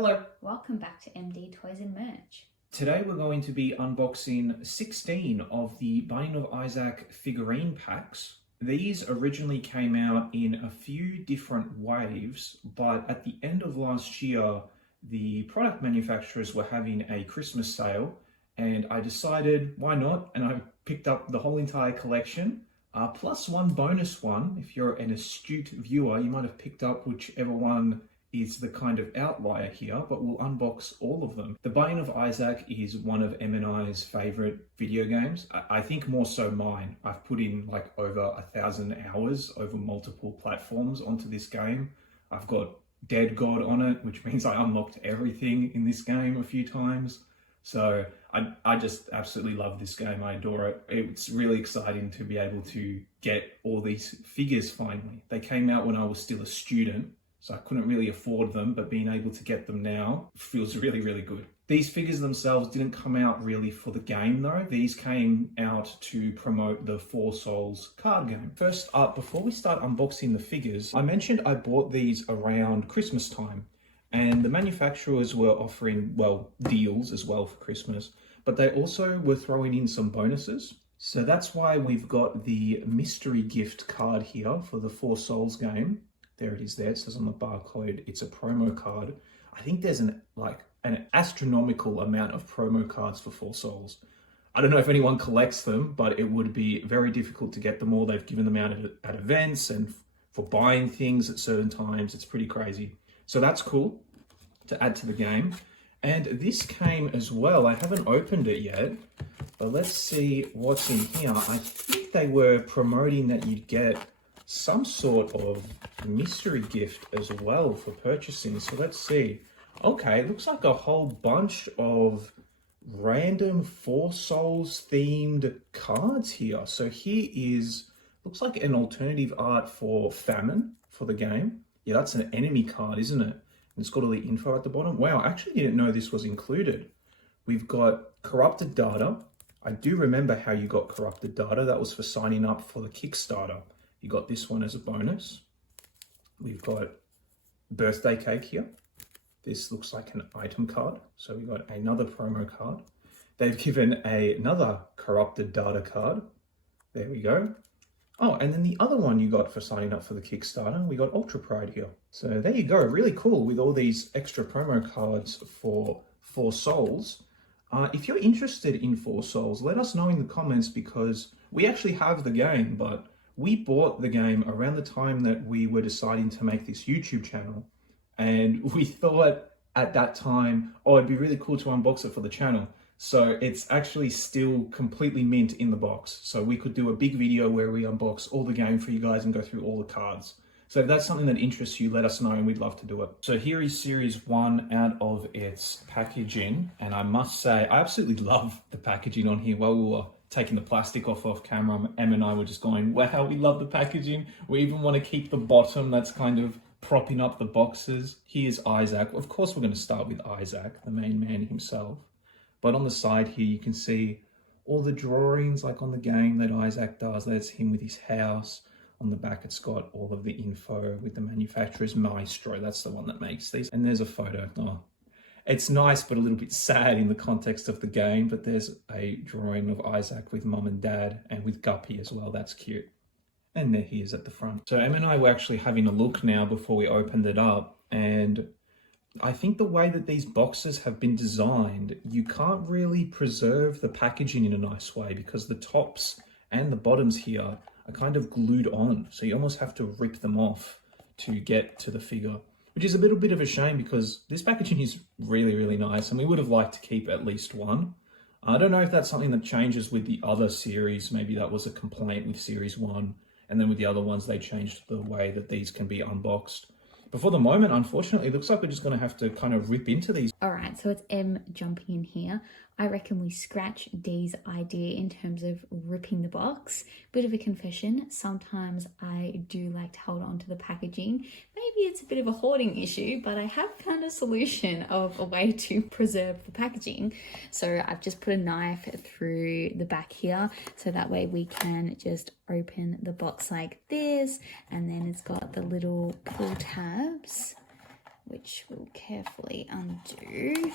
Hello. Welcome back to MD Toys and Merch. Today we're going to be unboxing 16 of the Binding of Isaac figurine packs. These originally came out in a few different waves, but at the end of last year, the product manufacturers were having a Christmas sale, and I decided, why not? And I picked up the whole entire collection, plus one bonus one. If you're an astute viewer, you might have picked up whichever one is the kind of outlier here, but we'll unbox all of them. The Binding of Isaac is one of M&I's favorite video games. I think more so mine. I've put in like over 1,000 hours over multiple platforms onto this game. I've got Dead God on it, which means I unlocked everything in this game a few times. So I just absolutely love this game. I adore it. It's really exciting to be able to get all these figures finally. They came out when I was still a student, so I couldn't really afford them, but being able to get them now feels really, really good. These figures themselves didn't come out really for the game though. These came out to promote the Four Souls card game. First up, before we start unboxing the figures, I mentioned I bought these around Christmas time, and the manufacturers were offering, well, deals as well for Christmas, but they also were throwing in some bonuses. So that's why we've got the mystery gift card here for the Four Souls game. There it is there, it says on the barcode, it's a promo card. I think there's an astronomical amount of promo cards for Four Souls. I don't know if anyone collects them, but it would be very difficult to get them all. They've given them out at events and for buying things at certain times. It's pretty crazy. So that's cool to add to the game. And this came as well. I haven't opened it yet, but let's see what's in here. I think they were promoting that you'd get some sort of mystery gift as well for purchasing. So let's see. Okay, looks like a whole bunch of random Four Souls themed cards here. So here is, looks like an alternative art for Famine for the game. Yeah, that's an enemy card, isn't it? And it's got all the info at the bottom. Wow, I actually didn't know this was included. We've got Corrupted Data. I do remember how you got Corrupted Data. That was for signing up for the Kickstarter. You got this one as a bonus. We've got birthday cake here. This looks like an item card. So we got another promo card. They've given another corrupted data card. There we go. Oh, and then the other one you got for signing up for the Kickstarter, we got Ultra Pride here. So there you go, really cool with all these extra promo cards for Four Souls. If you're interested in Four Souls, let us know in the comments, because we actually have the game, but we bought the game around the time that we were deciding to make this YouTube channel. And we thought at that time, oh, it'd be really cool to unbox it for the channel. So it's actually still completely mint in the box. So we could do a big video where we unbox all the game for you guys and go through all the cards. So if that's something that interests you, let us know and we'd love to do it. So here is Series 1 out of its packaging. And I must say, I absolutely love the packaging on here. While we were taking the plastic off camera, Em and I were just going, wow, we love the packaging. We even want to keep the bottom that's kind of propping up the boxes. Here's Isaac. Of course, we're going to start with Isaac, the main man himself. But on the side here, you can see all the drawings like on the game that Isaac does. That's him with his house. On the back, it's got all of the info with the manufacturer's Maestro. That's the one that makes these. And there's a photo. Oh, it's nice, but a little bit sad in the context of the game. But there's a drawing of Isaac with mum and dad and with Guppy as well. That's cute. And there he is at the front. So Em and I were actually having a look now before we opened it up. And I think the way that these boxes have been designed, you can't really preserve the packaging in a nice way, because the tops and the bottoms here are kind of glued on. So you almost have to rip them off to get to the figure, which is a little bit of a shame, because this packaging is really, really nice and we would have liked to keep at least one. I don't know if that's something that changes with the other series. Maybe that was a complaint with Series 1, and then with the other ones, they changed the way that these can be unboxed. But for the moment, unfortunately, it looks like we're just going to have to kind of rip into these. All right, so it's Em jumping in here. I reckon we scratch D's idea in terms of ripping the box. Bit of a confession, sometimes I do like to hold on to the packaging. Maybe it's a bit of a hoarding issue, but I have found a solution of a way to preserve the packaging. So I've just put a knife through the back here, so that way we can just open the box like this, and then it's got the little pull tabs which we'll carefully undo.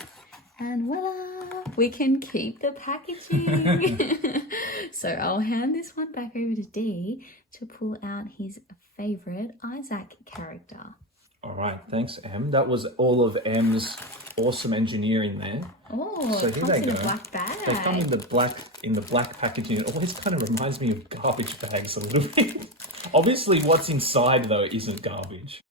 And voila, we can keep the packaging. So I'll hand this one back over to Dee to pull out his favourite Isaac character. All right, thanks, Em. That was all of Em's awesome engineering there. Oh, So it here comes they in a go. black bag. They come in the black packaging. It always kind of reminds me of garbage bags a little bit. Obviously, what's inside though isn't garbage.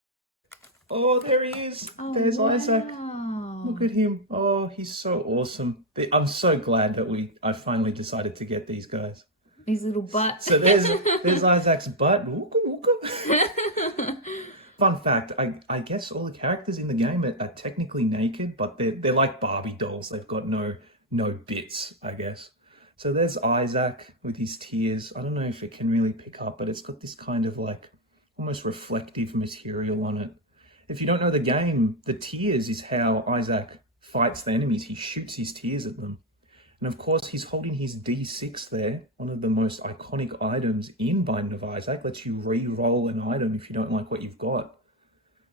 Oh, there he is. Oh, There's Isaac. wow. Look at him. Oh, he's so awesome. I'm so glad that I finally decided to get these guys. His little butt. So there's Isaac's butt. Wooka wooka. Fun fact, I guess all the characters in the game are technically naked, but they're like Barbie dolls. They've got no bits, I guess. So there's Isaac with his tears. I don't know if it can really pick up, but it's got this kind of like almost reflective material on it. If you don't know the game, the tears is how Isaac fights the enemies. He shoots his tears at them. And of course, he's holding his D6 there, one of the most iconic items in Binding of Isaac. Lets you re-roll an item if you don't like what you've got.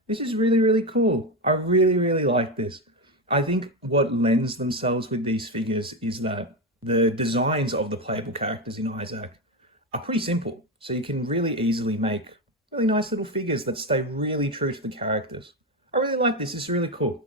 This is really, really cool. I really, really like this. I think what lends themselves with these figures is that the designs of the playable characters in Isaac are pretty simple. So you can really easily make really nice little figures that stay really true to the characters. I really like this. This is really cool.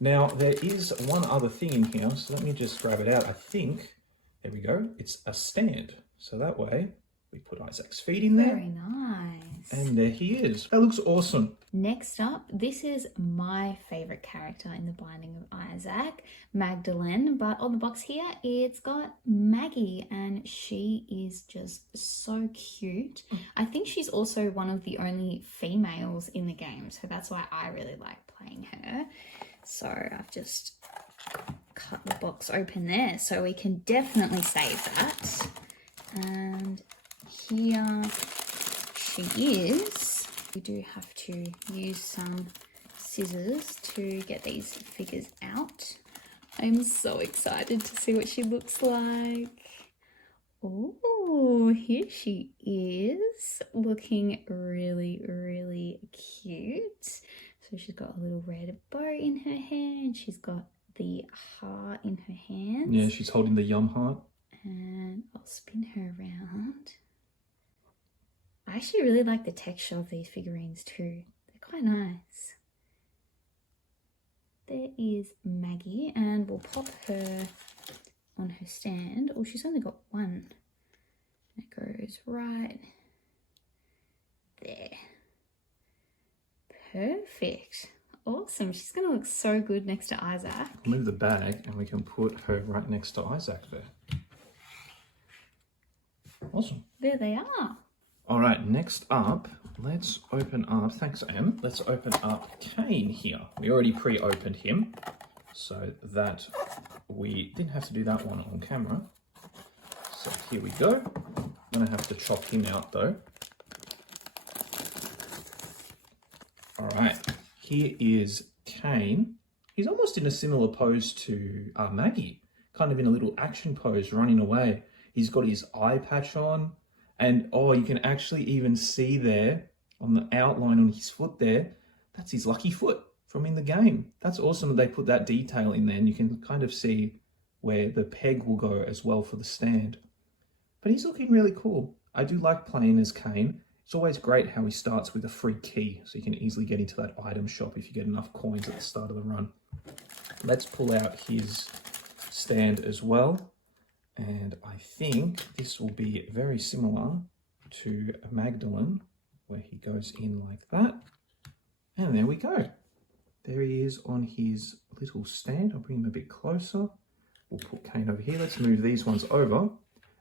Now, there is one other thing in here, so let me just grab it out. I think, there we go, it's a stand. So that way, we put Isaac's feet in there. Very nice. And there he is. That looks awesome. Next up, this is my favourite character in the Binding of Isaac, Magdalene. But on the box here, it's got Maggie, and she is just so cute. I think she's also one of the only females in the game, so that's why I really like playing her. So I've just cut the box open there, so we can definitely save that. And here she is. We do have to use some scissors to get these figures out. I'm so excited to see what she looks like. Oh, here she is, looking really, really cute. So she's got a little red bow in her hair, and she's got the heart in her hands. Yeah, she's holding the yum heart. And I'll spin her around. I actually really like the texture of these figurines too. They're quite nice. There is Maggie, and we'll pop her on her stand. Oh, she's only got one. It goes right there. Perfect. Awesome. She's going to look so good next to Isaac. Move the bag and we can put her right next to Isaac there. Awesome. There they are. All right, next up, let's open up, thanks Em, let's open up Cain here. We already pre-opened him, so that we didn't have to do that one on camera. So here we go. I'm gonna have to chop him out though. All right, here is Cain. He's almost in a similar pose to Maggie, kind of in a little action pose, running away. He's got his eye patch on, and oh, you can actually even see there on the outline on his foot there, that's his lucky foot from in the game. That's awesome that they put that detail in there, and you can kind of see where the peg will go as well for the stand. But he's looking really cool. I do like playing as Cain. It's always great how he starts with a free key, so you can easily get into that item shop if you get enough coins at the start of the run. Let's pull out his stand as well. And I think this will be very similar to Magdalene, where he goes in like that. And there we go. There he is on his little stand. I'll bring him a bit closer. We'll put Cain over here. Let's move these ones over.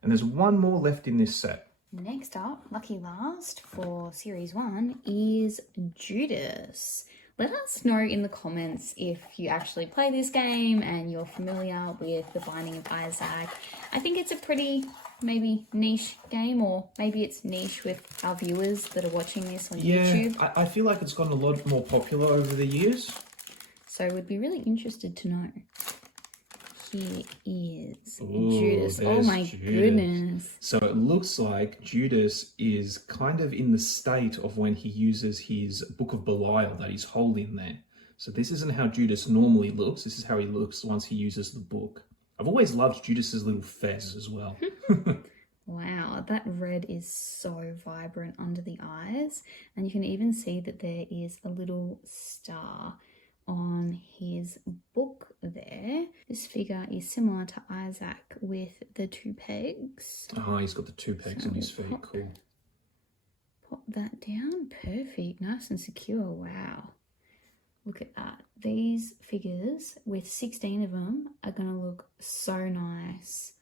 And there's one more left in this set. Next up, lucky last for Series 1 is Judas. Let us know in the comments if you actually play this game and you're familiar with The Binding of Isaac. I think it's a pretty maybe niche game, or maybe it's niche with our viewers that are watching this on YouTube. I feel like it's gotten a lot more popular over the years. So we'd be really interested to know. Here is Ooh, Judas. Oh there's my Judas. goodness. So it looks like Judas is kind of in the state of when he uses his Book of Belial that he's holding there. So this isn't how Judas normally looks. This is how he looks once he uses the book. I've always loved Judas's little fez as well. Wow, that red is so vibrant under the eyes. And you can even see that there is a little star on his book there. This figure is similar to Isaac with the 2 pegs. Oh, he's got the 2 pegs on his feet. Cool. Pop that down. Perfect. Nice and secure. Wow. Look at that. These figures, with 16 of them, are going to look so nice.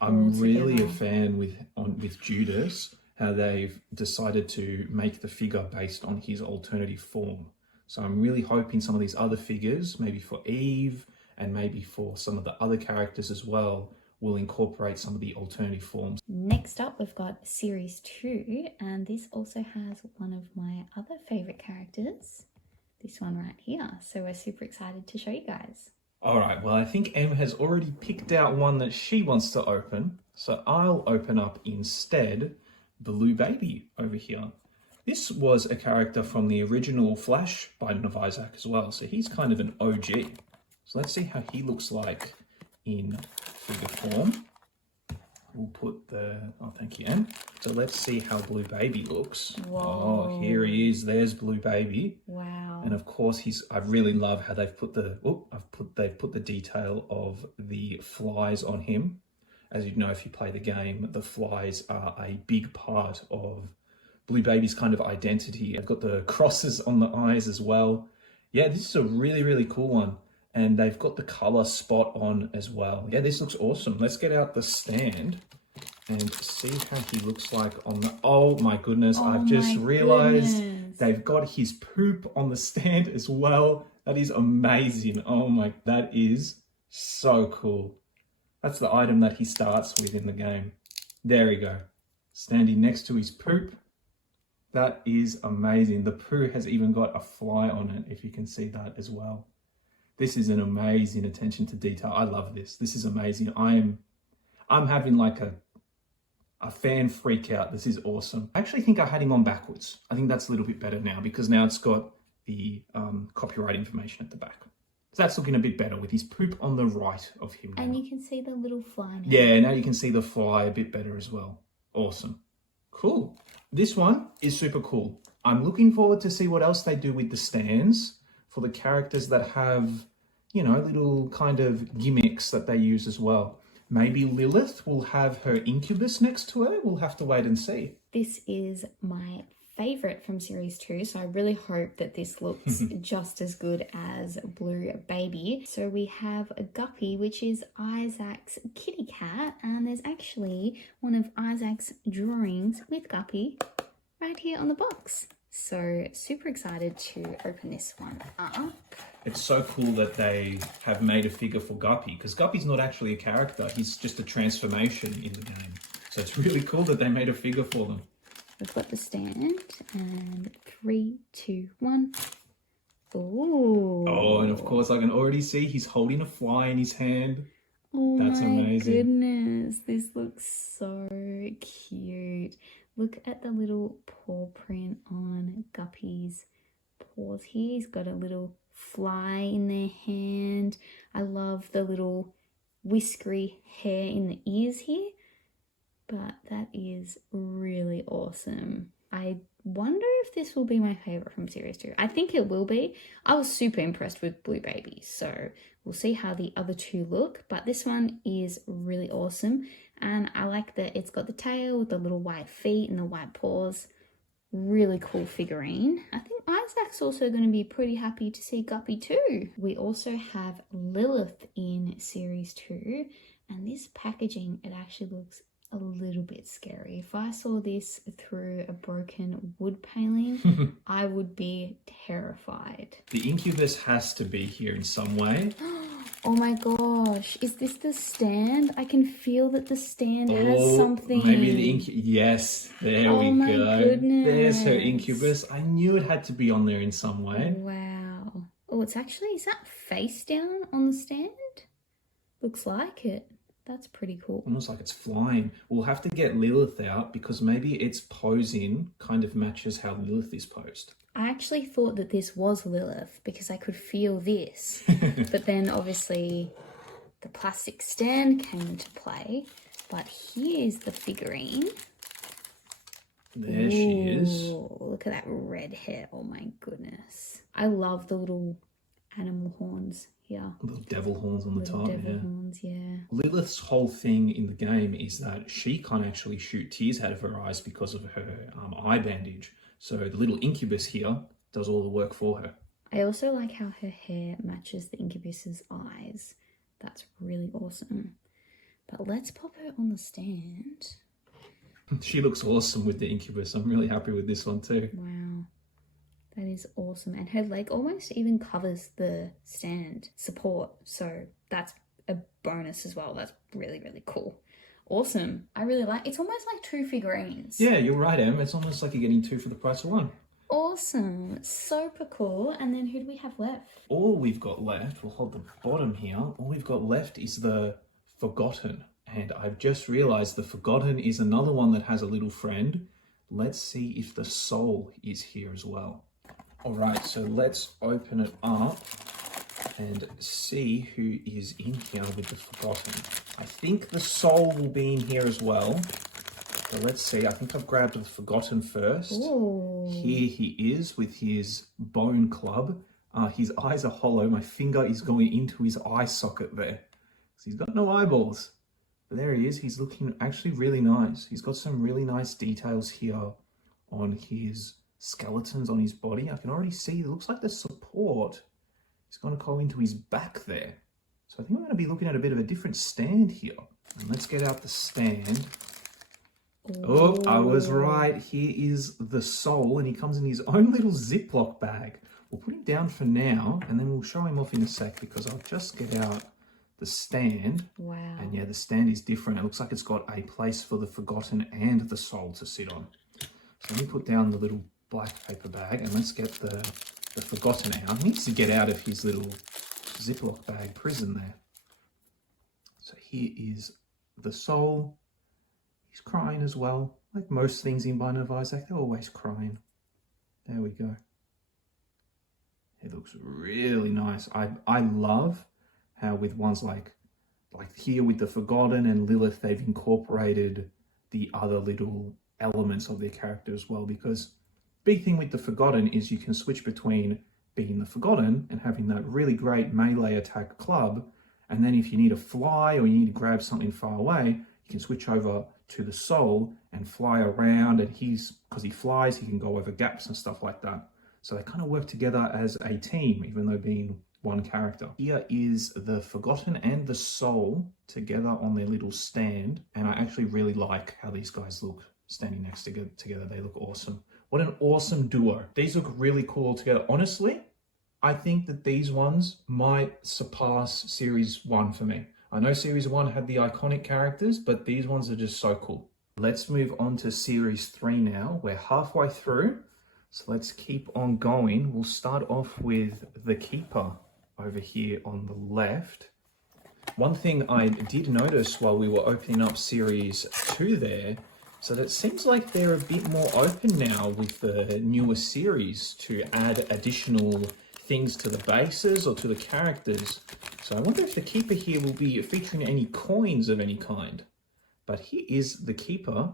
I'm really a fan with Judas, how they've decided to make the figure based on his alternative form. So I'm really hoping some of these other figures, maybe for Eve and maybe for some of the other characters as well, will incorporate some of the alternative forms. Next up, we've got Series 2, and this also has one of my other favourite characters, this one right here. So we're super excited to show you guys. All right, well, I think Em has already picked out one that she wants to open. So I'll open up instead Blue Baby over here. This was a character from the original Flash Binding of Isaac as well. So he's kind of an OG. So let's see how he looks like in figure form. We'll put the, oh, thank you, Em. So let's see how Blue Baby looks. Whoa. Oh, here he is. There's Blue Baby. Wow. And of course, I really love how they've put they've put the detail of the flies on him. As you know, if you play the game, the flies are a big part of Blue Baby's kind of identity. I've got the crosses on the eyes as well. Yeah, this is a really, really cool one. And they've got the color spot on as well. Yeah, this looks awesome. Let's get out the stand and see how he looks like on the, oh my goodness, I've just realized they've got his poop on the stand as well. That is amazing. Oh my, that is so cool. That's the item that he starts with in the game. There we go. Standing next to his poop. That is amazing. The poo has even got a fly on it, if you can see that as well. This is an amazing attention to detail. I love this. This is amazing. I'm having like a fan freak out. This is awesome. I actually think I had him on backwards. I think that's a little bit better now because now it's got the copyright information at the back. So that's looking a bit better with his poop on the right of him now. And you can see the little fly now. Yeah, now you can see the fly a bit better as well. Awesome. Cool. This one is super cool. I'm looking forward to see what else they do with the stands for the characters that have, you know, little kind of gimmicks that they use as well. Maybe Lilith will have her incubus next to her. We'll have to wait and see. This is my favourite from Series 2, so I really hope that this looks just as good as Blue Baby. So we have a Guppy, which is Isaac's kitty cat, and there's actually one of Isaac's drawings with Guppy right here on the box. So super excited to open this one up. It's so cool that they have made a figure for Guppy, because Guppy's not actually a character, he's just a transformation in the game. So it's really cool that they made a figure for them. We've got the stand, and 3, 2, 1. Ooh. Oh, and of course I can already see he's holding a fly in his hand. Oh, that's my amazing. Goodness, this looks so cute. Look at the little paw print on Guppy's paws here. He's got a little fly in their hand. I love the little whiskery hair in the ears here. But that is really awesome. I wonder if this will be my favourite from Series 2. I think it will be. I was super impressed with Blue Baby, so we'll see how the other two look. But this one is really awesome. And I like that it's got the tail with the little white feet and the white paws. Really cool figurine. I think Isaac's also going to be pretty happy to see Guppy too. We also have Lilith in Series 2. And this packaging, it actually looks a little bit scary. If I saw this through a broken wood paneling, I would be terrified. The incubus has to be here in some way. Oh my gosh, is this the stand? I can feel that the stand has something. Maybe the incubus. Yes, there we go. Oh my goodness. There's her incubus. I knew it had to be on there in some way. Wow. Oh, it's actually, is that face down on the stand? Looks like it. That's pretty cool. Almost like it's flying. We'll have to get Lilith out because maybe its posing kind of matches how Lilith is posed. I actually thought that this was Lilith because I could feel this. But then obviously the plastic stand came into play. But here's the figurine. There she is. Ooh, look at that red hair. Oh my goodness. I love the little animal horns here. Little devil horns on the Little top. devil Yeah. horns, yeah. Lilith's whole thing in the game is that she can't actually shoot tears out of her eyes because of her eye bandage. So the little incubus here does all the work for her. I also like how her hair matches the incubus's eyes. That's really awesome. But let's pop her on the stand. She looks awesome with the incubus. I'm really happy with this one too. Wow. That is awesome. And her leg almost even covers the stand support. So that's a bonus as well. That's really, really cool. Awesome. I really like it's almost like two figurines. Yeah, you're right, Em. It's almost like you're getting two for the price of one. Awesome. Super cool. And then who do we have left? All we've got left, we'll hold the bottom here, all we've got left is the Forgotten. And I've just realized the Forgotten is another one that has a little friend. Let's see if the Soul is here as well. All right, so let's open it up and see who is in here with the Forgotten. I think the Soul will be in here as well. So let's see, I think I've grabbed the Forgotten first. Ooh. Here he is with his bone club. His eyes are hollow. My finger is going into his eye socket there. So he's got no eyeballs. But there he is. He's looking actually really nice. He's got some really nice details here on his skeletons on his body. I can already see it looks like the support is going to go into his back there. So I think we're going to be looking at a bit of a different stand here. And let's get out the stand. Oh, I was right. Here is the Soul, and he comes in his own little Ziploc bag. We'll put him down for now, and then we'll show him off in a sec because I'll just get out the stand. Wow. And yeah, the stand is different. It looks like it's got a place for the Forgotten and the Soul to sit on. So let me put down the little black paper bag, and let's get the Forgotten out. He needs to get out of his little Ziploc bag prison there. So here is the Soul. He's crying as well. Like most things in Binding of Isaac, they're always crying. There we go. It looks really nice. I love how with ones like here with the Forgotten and Lilith, they've incorporated the other little elements of their character as well, because big thing with the Forgotten is you can switch between being the Forgotten and having that really great melee attack club, and then if you need to fly or you need to grab something far away, you can switch over to the Soul and fly around, and because he flies, he can go over gaps and stuff like that. So they kind of work together as a team, even though being one character. Here is the Forgotten and the Soul together on their little stand, and I actually really like how these guys look standing next together. They look awesome. What an awesome duo. These look really cool together. Honestly, I think that these ones might surpass Series 1 for me. I know Series 1 had the iconic characters, but these ones are just so cool. Let's move on to Series 3 now. We're halfway through, so let's keep on going. We'll start off with the Keeper over here on the left. One thing I did notice while we were opening up Series 2 there, so that it seems like they're a bit more open now with the newer series to add additional things to the bases or to the characters. So I wonder if the Keeper here will be featuring any coins of any kind. But here is the Keeper.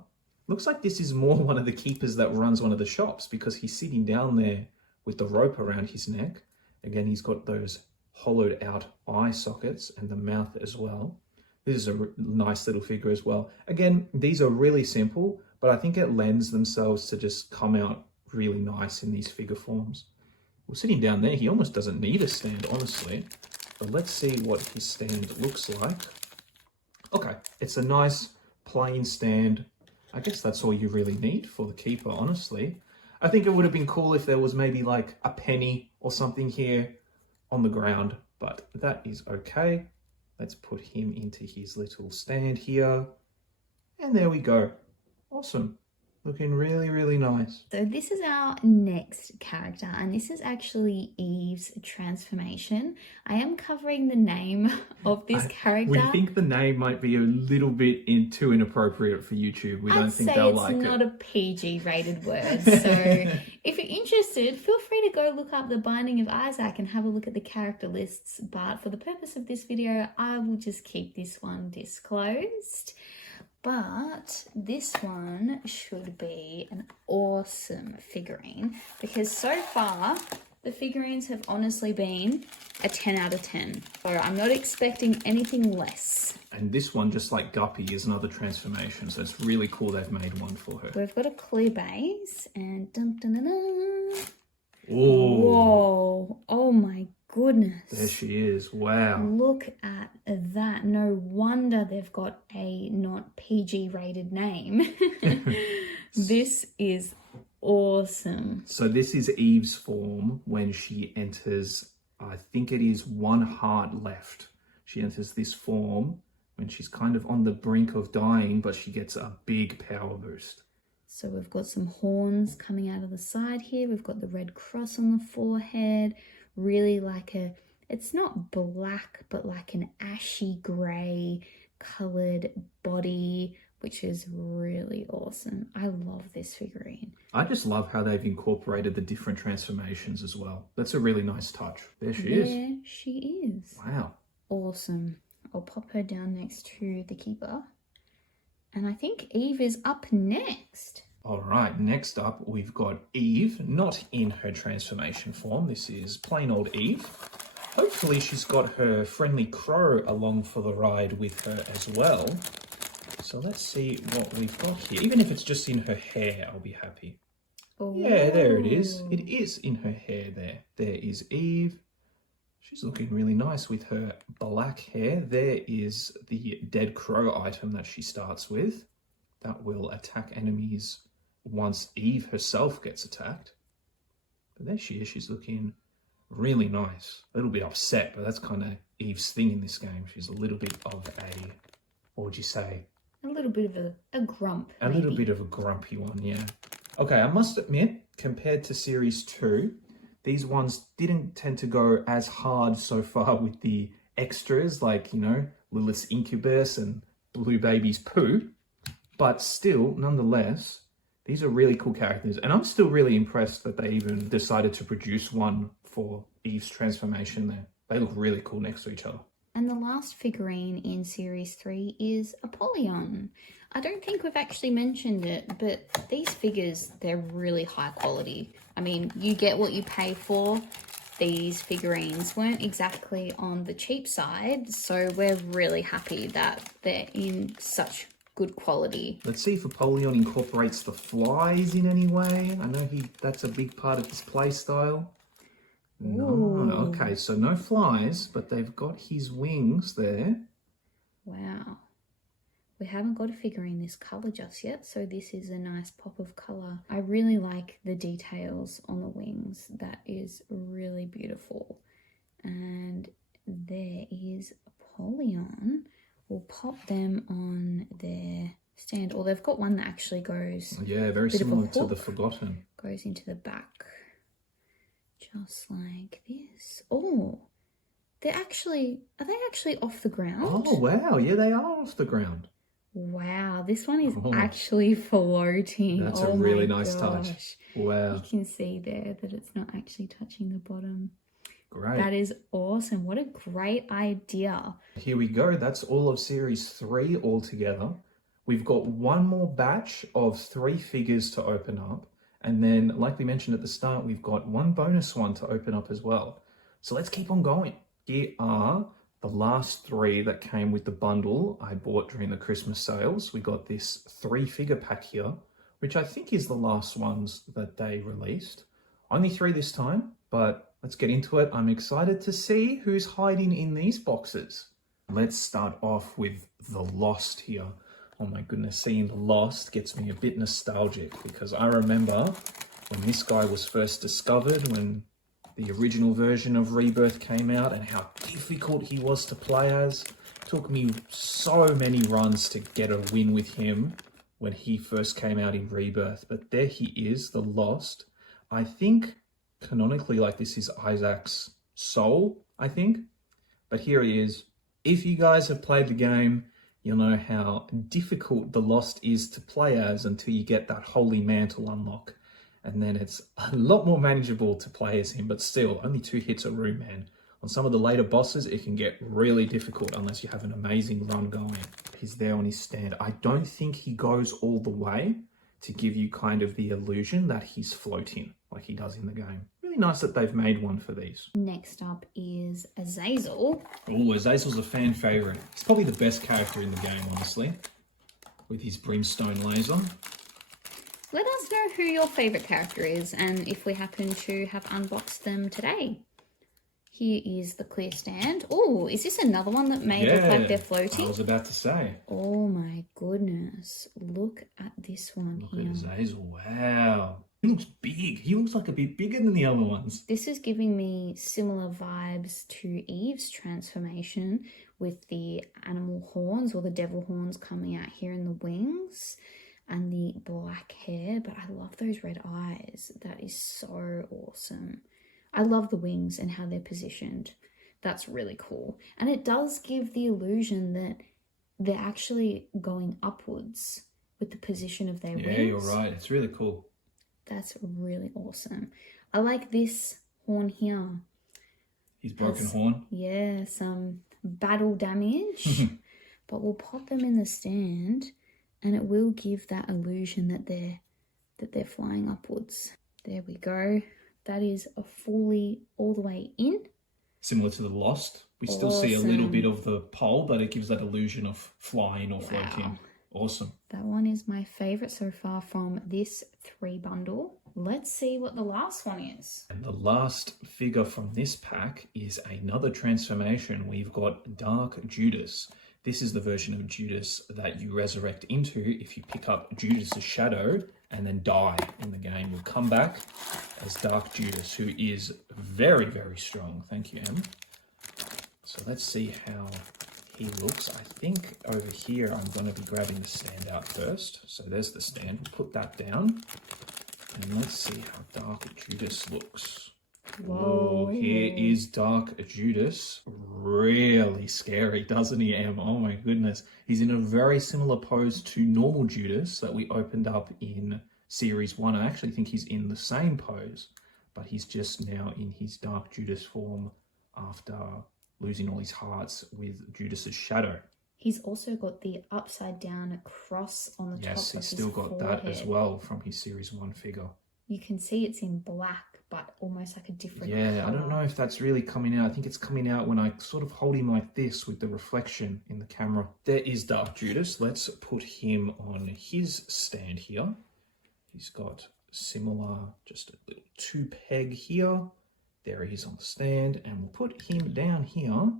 Looks like this is more one of the Keepers that runs one of the shops, because he's sitting down there with the rope around his neck. Again, he's got those hollowed out eye sockets and the mouth as well. This is a nice little figure as well. Again, these are really simple, but I think it lends themselves to just come out really nice in these figure forms. Well, sitting down there, he almost doesn't need a stand, honestly. But let's see what his stand looks like. Okay, it's a nice plain stand. I guess that's all you really need for the Keeper, honestly. I think it would have been cool if there was maybe like a penny or something here on the ground, but that is okay. Let's put him into his little stand here. And there we go. Awesome. Looking really, really nice. So this is our next character, and this is actually Eve's transformation. I am covering the name of this character. We think the name might be a little bit too inappropriate for YouTube. We don't think they'll like it. I'd say it's not a PG rated word. So if you're interested, feel free to go look up The Binding of Isaac and have a look at the character lists. But for the purpose of this video, I will just keep this one disclosed. But this one should be an awesome figurine, because so far the figurines have honestly been a 10 out of 10. So I'm not expecting anything less. And this one, just like Guppy, is another transformation. So it's really cool they've made one for her. We've got a clear base and dun dun dun dun. Oh. Whoa. Oh my goodness. There she is. Wow. Look at that. No wonder they've got a not PG rated name. This is awesome. So this is Eve's form when she enters, I think it is 1 heart left. She enters this form when she's kind of on the brink of dying, but she gets a big power boost. So we've got some horns coming out of the side here. We've got the red cross on the forehead. Really like it's not black, but like an ashy grey coloured body, which is really awesome. I love this figurine. I just love how they've incorporated the different transformations as well. That's a really nice touch. There she is. There she is. Wow. Awesome. I'll pop her down next to the keeper. And I think Eve is up next. All right, next up we've got Eve, not in her transformation form. This is plain old Eve. Hopefully she's got her friendly crow along for the ride with her as well. So let's see what we've got here. Even if it's just in her hair, I'll be happy. Oh. Yeah, there it is. It is in her hair there. There is Eve. She's looking really nice with her black hair. There is the dead crow item that she starts with. That will attack enemies once Eve herself gets attacked. But there she is. She's looking really nice. A little bit upset, but that's kind of Eve's thing in this game. She's a little bit of a, what would you say? A little bit of a grump. A little bit of a grumpy one, yeah. Okay, I must admit, compared to Series 2, these ones didn't tend to go as hard so far with the extras, like, you know, Lilith's Incubus and Blue Baby's Pooh. But still, nonetheless, these are really cool characters. And I'm still really impressed that they even decided to produce one for Eve's transformation there. They look really cool next to each other. And the last figurine in Series 3 is Apollyon. I don't think we've actually mentioned it, but these figures, they're really high quality. I mean, you get what you pay for. These figurines weren't exactly on the cheap side, so we're really happy that they're in such good quality. Let's see if Apollyon incorporates the flies in any way. I know that's a big part of his play style. No, okay, so no flies, but they've got his wings there. Wow. We haven't got a figurine this colour just yet, so this is a nice pop of colour. I really like the details on the wings. That is really beautiful. And there is Apollyon. We'll pop them on their stand. Or they've got one that actually goes... Yeah, very similar to the Forgotten. Goes into the back. Just like this. Oh, are they actually off the ground? Oh, wow. Yeah, they are off the ground. Wow, this one is actually floating. That's a really nice touch. Wow. You can see there that it's not actually touching the bottom. Great. That is awesome. What a great idea. Here we go. That's all of Series 3 altogether. We've got one more batch of 3 figures to open up. And then, like we mentioned at the start, we've got one bonus one to open up as well. So let's keep on going. Here are the last 3 that came with the bundle I bought during the Christmas sales. We got this 3-figure pack here, which I think is the last ones that they released. Only 3 this time, but let's get into it. I'm excited to see who's hiding in these boxes. Let's start off with the Lost here. Oh my goodness, seeing the Lost gets me a bit nostalgic because I remember when this guy was first discovered, when the original version of Rebirth came out, and how difficult he was to play as. It took me so many runs to get a win with him. when he first came out in Rebirth. But there he is, the Lost. I think canonically, like, this is Isaac's soul, I think. But here he is. If you guys have played the game, you'll know how difficult the Lost is to play as until you get that Holy Mantle unlock. And then it's a lot more manageable to play as him, but still, only 2 hits a room, man. On some of the later bosses, it can get really difficult unless you have an amazing run going. He's there on his stand. I don't think he goes all the way to give you kind of the illusion that he's floating like he does in the game. Really nice that they've made one for these. Next up is Azazel. Oh, Azazel's a fan favourite. He's probably the best character in the game, honestly, with his brimstone laser. Let us know who your favourite character is and if we happen to have unboxed them today. Here is the clear stand. Oh, is this another one that may look like they're floating? I was about to say. Oh my goodness. Look at this one here. Look at Azazel. Wow. He looks big. He looks like a bit bigger than the other ones. This is giving me similar vibes to Eve's transformation with the animal horns or the devil horns coming out here in the wings and the black hair. But I love those red eyes. That is so awesome. I love the wings and how they're positioned. That's really cool. And it does give the illusion that they're actually going upwards with the position of their wings. Yeah, you're right. It's really cool. That's really awesome. I like this horn here. His broken horn. Yeah, some battle damage. But we'll pop them in the stand and it will give that illusion that they're flying upwards. There we go. That is a fully all the way in. Similar to the Lost. We still see a little bit of the pole, but it gives that illusion of flying or floating. Awesome. That one is my favourite so far from this 3 bundle. Let's see what the last one is. And the last figure from this pack is another transformation. We've got Dark Judas. This is the version of Judas that you resurrect into if you pick up Judas's shadow and then die in the game. You'll come back as Dark Judas, who is very, very strong. Thank you, Em. So let's see how he looks. I think over here I'm going to be grabbing the stand out first. So there's the stand. We'll put that down. And let's see how Dark Judas looks. Whoa, here is Dark Judas. Really scary, doesn't he, Em? Oh my goodness. He's in a very similar pose to normal Judas that we opened up in Series 1. I actually think he's in the same pose, but he's just now in his Dark Judas form after losing all his hearts with Judas's shadow. He's also got the upside down cross on the top of his forehead. Yes, he's still got that as well from his Series 1 figure. You can see it's in black, but almost like a different colour. I don't know if that's really coming out. I think it's coming out when I sort of hold him like this with the reflection in the camera. There is Dark Judas. Let's put him on his stand here. He's got similar, just a little 2-peg here. There he is on the stand, and we'll put him down here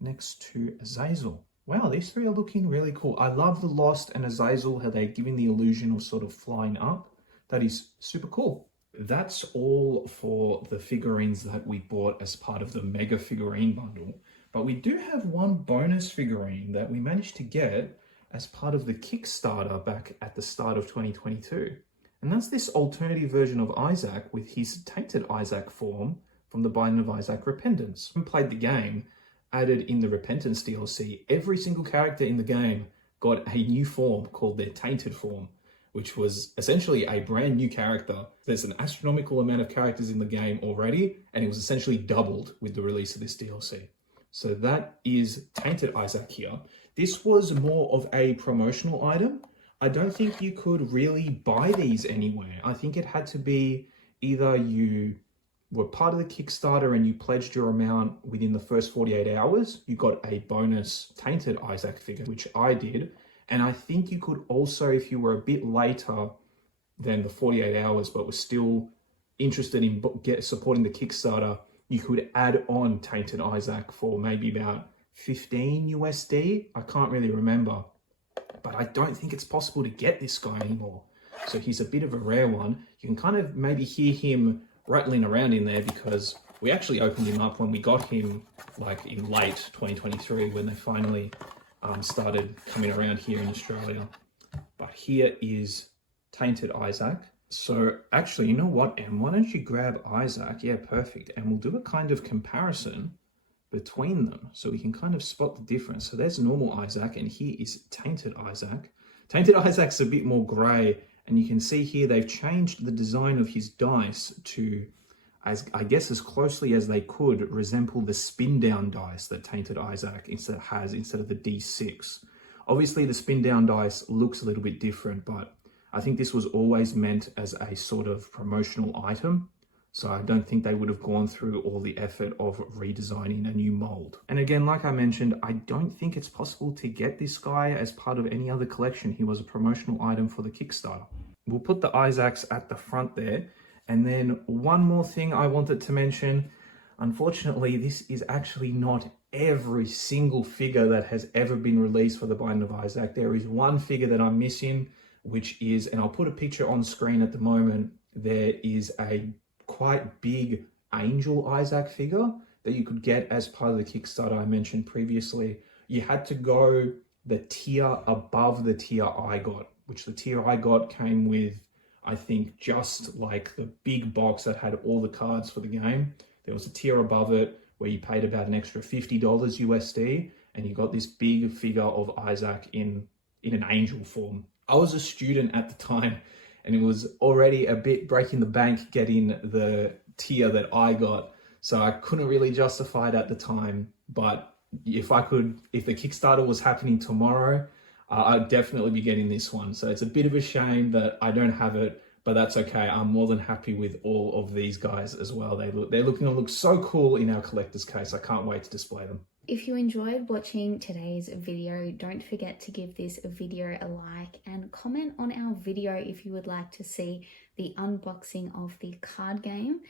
next to Azazel. Wow, these 3 are looking really cool. I love the Lost and Azazel, how they're giving the illusion of sort of flying up. That is super cool. That's all for the figurines that we bought as part of the Mega Figurine Bundle. But we do have one bonus figurine that we managed to get as part of the Kickstarter back at the start of 2022. And that's this alternative version of Isaac with his Tainted Isaac form from the Binding of Isaac Repentance. When we played the game, added in the Repentance DLC, every single character in the game got a new form called their Tainted form, which was essentially a brand new character. There's an astronomical amount of characters in the game already, and it was essentially doubled with the release of this DLC. So that is Tainted Isaac here. This was more of a promotional item. I don't think you could really buy these anywhere. I think it had to be either you were part of the Kickstarter and you pledged your amount within the first 48 hours, you got a bonus Tainted Isaac figure, which I did. And I think you could also, if you were a bit later than the 48 hours, but were still interested in supporting the Kickstarter, you could add on Tainted Isaac for maybe about 15 USD. I can't really remember, but I don't think it's possible to get this guy anymore. So he's a bit of a rare one. You can kind of maybe hear him rattling around in there because we actually opened him up when we got him like in late 2023 when they finally started coming around here in Australia. But here is Tainted Isaac. So actually, you know what, Em? Why don't you grab Isaac? Yeah, perfect. And we'll do a kind of comparison between them so we can kind of spot the difference. So there's normal Isaac and here is Tainted Isaac. Tainted Isaac's a bit more grey, and you can see here they've changed the design of his dice to, as I guess as closely as they could, resemble the spin down dice that Tainted Isaac instead of the D6. Obviously the spin down dice looks a little bit different, but I think this was always meant as a sort of promotional item. So I don't think they would have gone through all the effort of redesigning a new mold. And again, like I mentioned, I don't think it's possible to get this guy as part of any other collection. He was a promotional item for the Kickstarter. We'll put the Isaacs at the front there. And then one more thing I wanted to mention. Unfortunately, this is actually not every single figure that has ever been released for the Binding of Isaac. There is one figure that I'm missing, which is, and I'll put a picture on screen at the moment, there is a quite big Angel Isaac figure that you could get as part of the Kickstarter I mentioned previously. You had to go the tier above the tier I got, which the tier I got came with, I think, just like the big box that had all the cards for the game. There was a tier above it where you paid about an extra $50 USD and you got this big figure of Isaac in an angel form. I was a student at the time and it was already a bit breaking the bank getting the tier that I got. So I couldn't really justify it at the time. But if the Kickstarter was happening tomorrow, I'd definitely be getting this one. So it's a bit of a shame that I don't have it, but that's okay. I'm more than happy with all of these guys as well. They're looking to look so cool in our collector's case. I can't wait to display them. If you enjoyed watching today's video, don't forget to give this video a like and comment on our video if you would like to see the unboxing of the card game.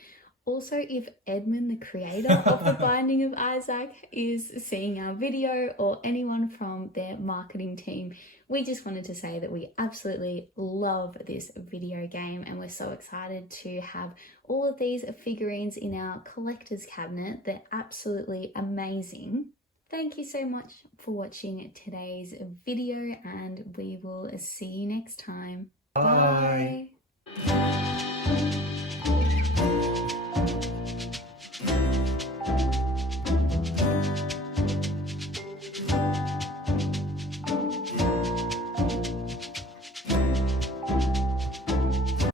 Also, if Edmund, the creator of The Binding of Isaac, is seeing our video, or anyone from their marketing team, we just wanted to say that we absolutely love this video game and we're so excited to have all of these figurines in our collector's cabinet. They're absolutely amazing. Thank you so much for watching today's video and we will see you next time. Bye. Bye.